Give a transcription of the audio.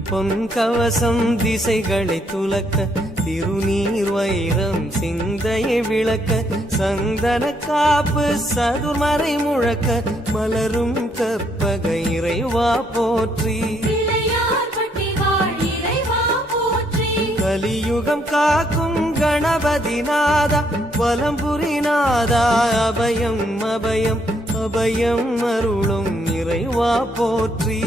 திருப்பொன் கவசம் திசைகளை துலக்க திருநீர் வைரம் சிந்தையை விளக்க சந்தன காப்பு சதுர்மறை முழக்க மலரும் கற்பக இறைவா போற்றி கலியுகம் காக்கும் கணபதி நாதா வலம்புரி நாதா அபயம் அபயம் அபயம் அருளும் இறைவா போற்றி